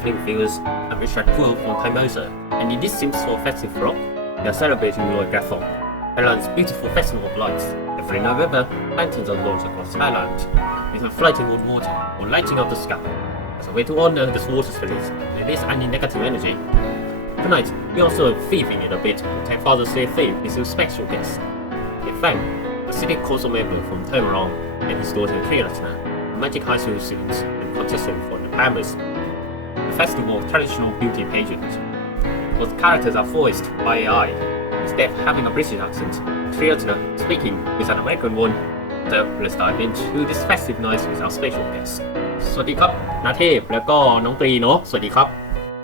evening viewers, I'm Richard Poole from Formosa, and in this SIMS festive vlog, we are celebrating Loykrathong, Thailand's beautiful festival of lights. Every November, lanterns are launched across Thailand, with them floating on water or lighting up the sky, as a way to honor this water's release any negative energy. Tonight, we also are thieving it a bit to take Fathersday theme with some special guests. In fact, the city council member from Loykrathong and his daughter Loykrathong, magic high school students and contestants for the Hammers, the festival traditional beauty pageant. Both characters are voiced by AI, with Steph having a British accent, and Loykrathong speaking with an American one. So let's dive into this festive night with our special guests. สวัสดีครับนาเทพแล้วก็น้องตรีเนาะสวัสดีครับ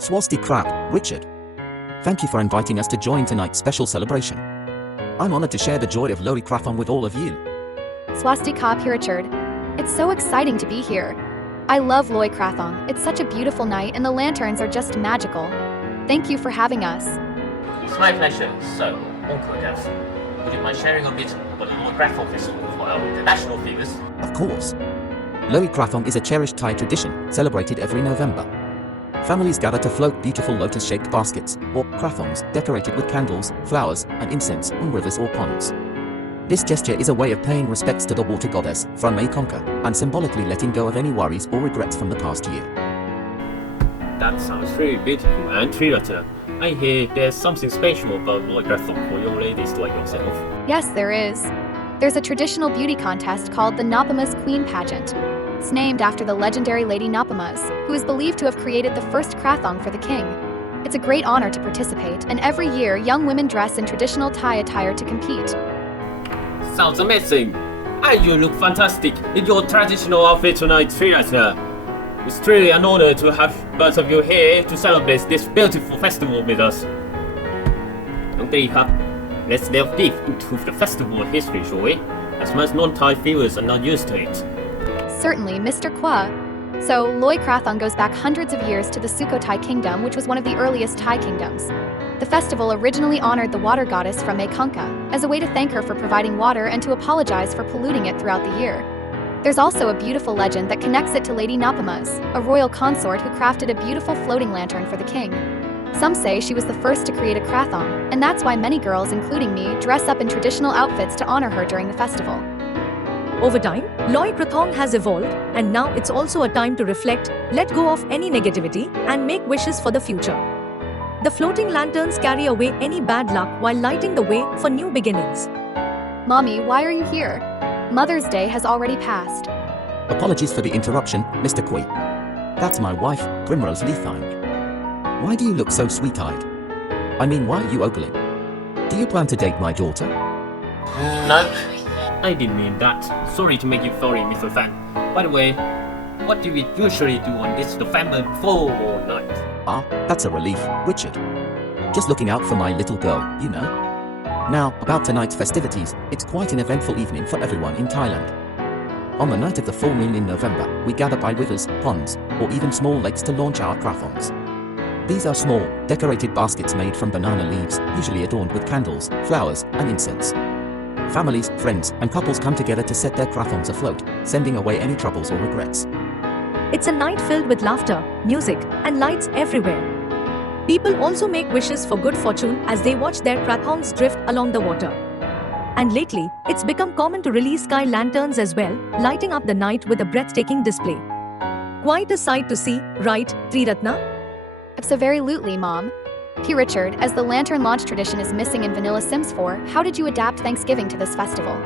Swasti Krap, Richard. Thank you for inviting us to join tonight's special celebration. I'm honored to share the joy of Loy Krathong with all of you. Swasti Krap, Richard. It's so exciting to be here. I love Loy Krathong. It's such a beautiful night and the lanterns are just magical. Thank you for having us. It's my pleasure. So, Uncle Dev, would you mind sharing a bit about the Loykrathong festival for our international viewers? Of course. Loy Krathong is a cherished Thai tradition celebrated every November. Families gather to float beautiful lotus-shaped baskets, or krathongs, decorated with candles, flowers, and incense on rivers or ponds. This gesture is a way of paying respects to the water goddess from Mekongka and symbolically letting go of any worries or regrets from the past year. That sounds really beautiful and Loykrathong. I hear there's something special about Loykrathong for young ladies like yourself. Yes, there is. There's a traditional beauty contest called the Napamas Queen Pageant. It's named after the legendary Lady Napamas, who is believed to have created the first krathong for the king. It's a great honor to participate, and every year young women dress in traditional Thai attire to compete. Sounds amazing! And you look fantastic in your traditional outfit tonight, Loykrathong. It's truly an honor to have both of you here to celebrate this beautiful festival with us. น้องตรีครับ Let's delve deep into the festival history, shall we? As most non-Thai viewers are not used to it. Certainly, Mr. Kwa. So, Loy Krathong goes back hundreds of years to the Sukhothai kingdom, which was one of the earliest Thai kingdoms. The festival originally honored the water goddess from Mekongka as a way to thank her for providing water and to apologize for polluting it throughout the year. There's also a beautiful legend that connects it to Lady Napamas, a royal consort who crafted a beautiful floating lantern for the king. Some say she was the first to create a krathong, and that's why many girls, including me, dress up in traditional outfits to honor her during the festival. Over time, Loy Krathong has evolved, and now it's also a time to reflect, let go of any negativity, and make wishes for the future. The floating lanterns carry away any bad luck while lighting the way for new beginnings. Mommy, why are you here? Mother's Day has already passed. Apologies for the interruption, Mr. Kui. That's my wife, Primrose Leathine. Why do you look so sweet-eyed? I mean, why are you ogling? Do you plan to date my daughter? No, I didn't mean that. Sorry to make you sorry, Mr. Fan. By the way, what do we usually do on this November full night? Ah, that's a relief, Richard. Just looking out for my little girl, you know. Now, about tonight's festivities, it's quite an eventful evening for everyone in Thailand. On the night of the full moon in November, we gather by rivers, ponds, or even small lakes to launch our krathongs. These are small, decorated baskets made from banana leaves, usually adorned with candles, flowers, and incense. Families, friends, and couples come together to set their krathongs afloat, sending away any troubles or regrets. It's a night filled with laughter, music, and lights everywhere. People also make wishes for good fortune as they watch their krathongs drift along the water. And lately, it's become common to release sky lanterns as well, lighting up the night with a breathtaking display. Quite a sight to see, right, Loykrathong? Absolutely, Mom. P. Richard, as the lantern launch tradition is missing in vanilla Sims 4, how did you adapt Thanksgiving to this festival?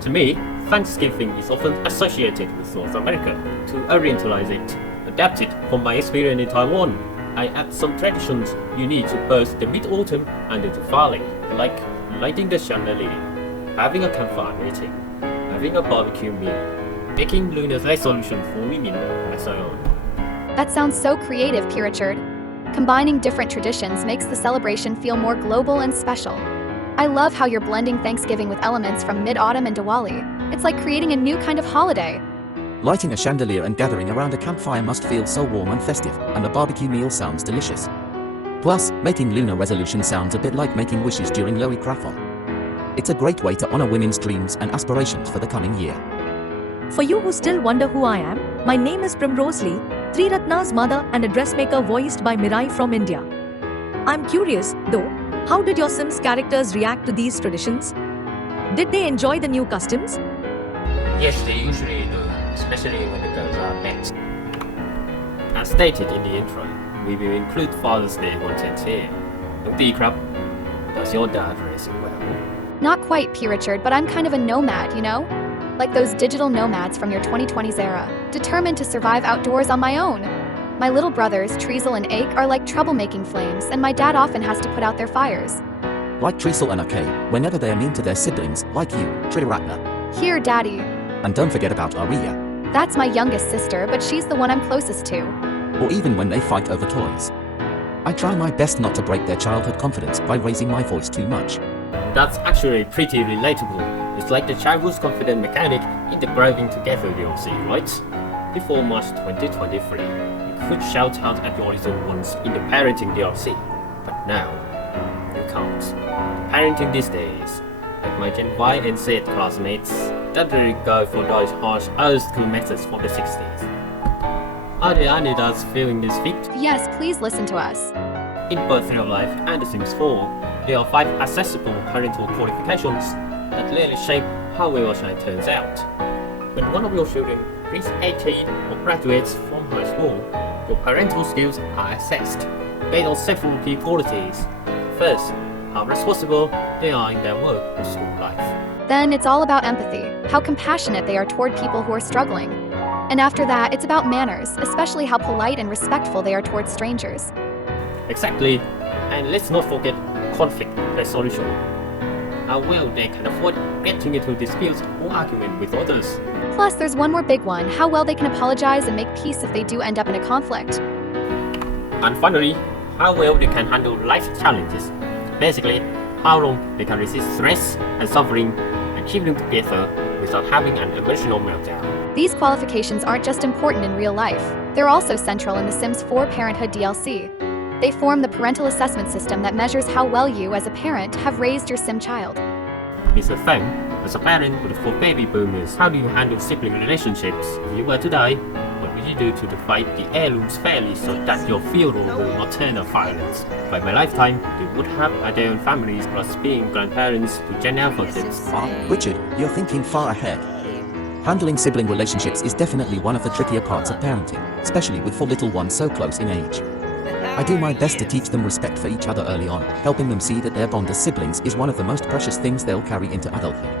To me, Thanksgiving is often associated with North America. To orientalize it, adapt it from my experience in Taiwan, I add some traditions unique to both the mid-autumn and the valley, like lighting the chandelier, having a campfire meeting, having a barbecue meal, making lunar resolution for women, and so on. That sounds so creative, P. Richard. Combining different traditions makes the celebration feel more global and special. I love how you're blending Thanksgiving with elements from Mid-Autumn and Diwali. It's like creating a new kind of holiday. Lighting a chandelier and gathering around a campfire must feel so warm and festive, and the barbecue meal sounds delicious. Plus, making lunar resolution sounds a bit like making wishes during Loy Krathong. It's a great way to honor women's dreams and aspirations for the coming year. For you who still wonder who I am, my name is Primrose Lee. Triratna's mother and a dressmaker voiced by Mirai from India. I'm curious, though, how did your Sims characters react to these traditions? Did they enjoy the new customs? Yes, they usually do, especially when the girls are met. As stated in the intro, we will include Fathersday content here. น้องตีครับ Does your dad raise you well? Not quite, P. Richard, but I'm kind of a nomad, you know? Like those digital nomads from your 2020s era, determined to survive outdoors on my own. My little brothers, Treazel and Ake, are like troublemaking flames, and my dad often has to put out their fires. Like Treacle and Arcade, whenever they're mean to their siblings, like you, Triratna. Here, Daddy. And don't forget about Aria. That's my youngest sister, but she's the one I'm closest to. Or even when they fight over toys. I try my best not to break their childhood confidence by raising my voice too much. That's actually pretty relatable. It's like the childhood's confident mechanic in the growing together DLC, right? Before March 2023, you could shout out at your little ones in the parenting DLC, but now, you can't. Parenting these days, like my Gen Y and Z classmates, don't really go for those harsh old school methods from the 60s. Are there any dads feeling this fit? Yes, please listen to us. In both real life and The Sims 4, there are 5 accessible parental qualifications that really shape how your child turns out. When one of your children reaches 18 or graduates from high school, your parental skills are assessed based on several key qualities. First, how responsible they are in their work or school life. Then it's all about empathy, how compassionate they are toward people who are struggling. And after that, it's about manners, especially how polite and respectful they are towards strangers. Exactly, and let's not forget conflict resolution. How well they can avoid getting into disputes or argument with others. Plus, there's one more big one, how well they can apologize and make peace if they do end up in a conflict. And finally, how well they can handle life challenges. Basically, how long they can resist stress and suffering and keep them together without having an emotional meltdown. These qualifications aren't just important in real life, they're also central in The Sims 4 Parenthood DLC. They form the parental assessment system that measures how well you, as a parent, have raised your Sim child. Mr. Feng, as a parent with 4 baby boomers, how do you handle sibling relationships? If you were to die, what would you do to divide the heirlooms fairly so that your funeral will not turn out violence? By my lifetime, they would have their own families plus being grandparents to Gen Alpha kids. Richard, you're thinking far ahead. Handling sibling relationships is definitely one of the trickier parts of parenting, especially with 4 little ones so close in age. I do my best to teach them respect for each other early on, helping them see that their bond as siblings is one of the most precious things they'll carry into adulthood.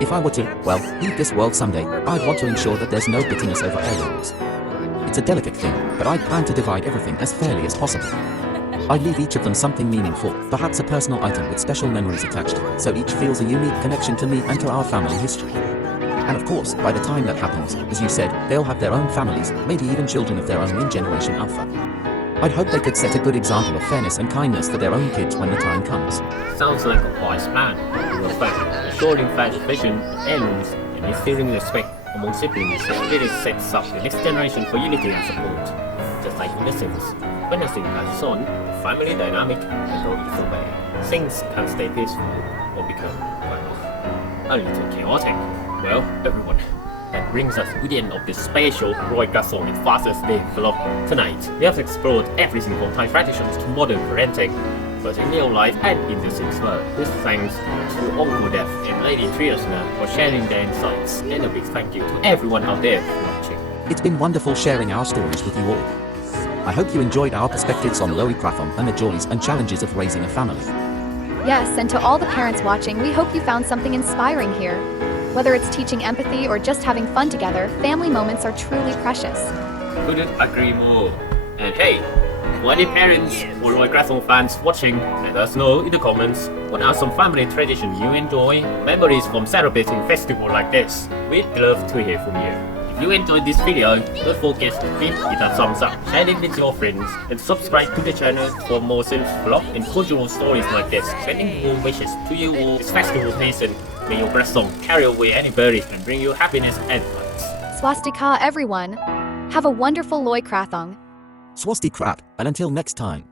If I were to, well, leave this world someday, I'd want to ensure that there's no bitterness over heirlooms. It's a delicate thing, but I plan to divide everything as fairly as possible. I'd leave each of them something meaningful, perhaps a personal item with special memories attached, so each feels a unique connection to me and to our family history. And of course, by the time that happens, as you said, they'll have their own families, maybe even children of their own in Generation Alpha. I'd hope they could set a good example of fairness and kindness for their own kids when the time comes. Sounds like a wise plan. In fact, ensuring family vision, heirlooms, and instilling respect among siblings really sets up the next generation for unity and support. Just like in The Sims, when a sibling passes on, the family dynamic can go either way. Things can stay peaceful or become, well, a little chaotic. Well, everyone, that brings us to the end of this special Loy Krathong and Fathersday vlog. Tonight, we have explored everything from Thai traditions to modern parenting, but in real life and in The Sims world. This thanks to Uncle Dev and Lady Triasna for sharing their insights, and a big thank you to everyone out there for watching. It's been wonderful sharing our stories with you all. I hope you enjoyed our perspectives on Loy Krathong and the joys and challenges of raising a family. Yes, and to all the parents watching, we hope you found something inspiring here. Whether it's teaching empathy or just having fun together, family moments are truly precious. Couldn't agree more. And hey, for any parents or Loy Krathong fans watching, let us know in the comments what are some family traditions you enjoy, memories from celebrating festival like this. We'd love to hear from you. If you enjoyed this video, don't forget to hit that thumbs up, share it with your friends, and subscribe to the channel for more Sims vlog and cultural stories like this. Sending warm wishes to you all this festival season. May your Krathong carry away any worries and bring you happiness and light. Swastika, everyone. Have a wonderful Loy Krathong. Swasti crap, and until next time.